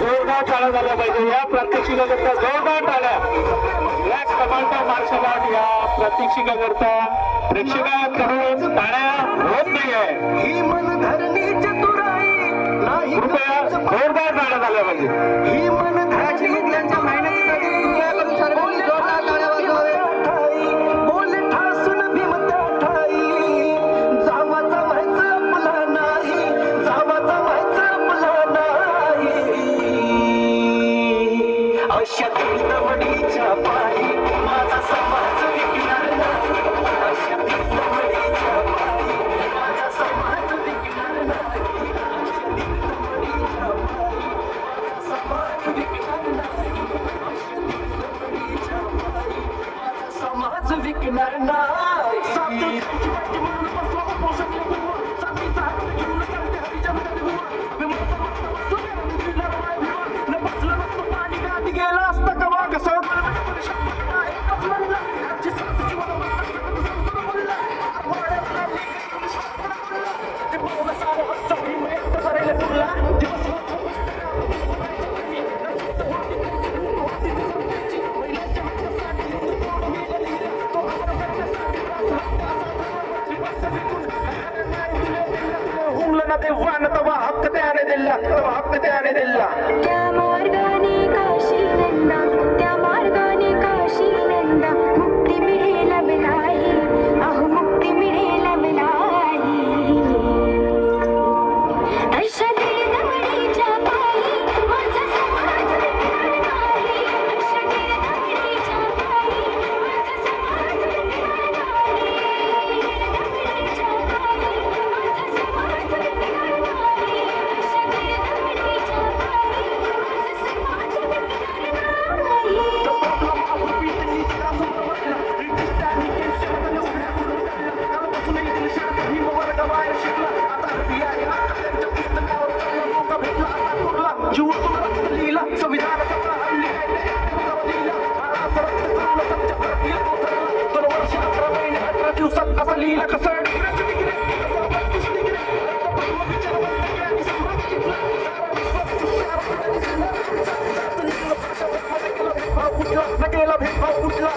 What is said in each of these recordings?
जोरदार टाळ्या झाल्या पाहिजे या प्रात्यक्षिकाकरता. जोरदार टाळ्या. ब्लॅक कमांडो मार्शल आर्ट या प्रात्यक्षिकाकरता प्रेक्षकांकडून टाळ्या होत नाहीये. ही मन धरणी चतुराई नाही कृपया जोरदार टाळ्या झाल्या पाहिजे. ही मन धरणी त्यांच्या मेहनतीसाठी करून सर्वांनी जोरदार टाळ्या वाजवावे. बोल ठासून भीमता ठाई जावाचा व्हायचा आपला नाही, जावाचा व्हायचा आपला नाही. अशा दमडीच्या पायी माझा समाज विकणार नाही. अशा दमडीच्या पायी माझा समाज विकणार नाही. अशा दमडीच्या पायी माझा समाज विकणार नाही. अशा दमडीच्या पायी माझा समाज विकणार नाही. गेला असता कवा कसं हुमला तेव्हा न तवा हक्क त्याने दिला, तवा हक्क त्याने दिला. त्या मार्गाने काशी नंदा, त्या मार्गाने काशी नंदा, मुक्ती मिळेल नाही, अहो मुक्ती मिळेल नाही. अशा दमडीच्या पायी माझा समाज विकणार नाही. अशा दमडीच्या पायी माझा समाज विकणार नाही. दमडीच्या पायी माझा समाज विकणार नाही. अशा दमडीच्या पायी माझा समाज विकणार नाही. संविधान दिवसात असं लिहिलं कसं गेला भेदभाव कुठला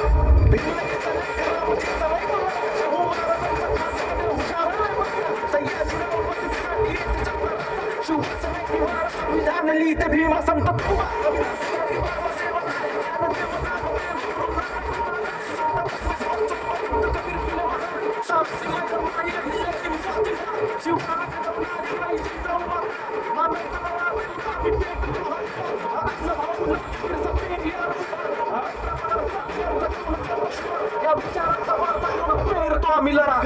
संविधान लिहिते भीमा संत या विचाराचा वार्ता करून पेरतो आम्ही लढा.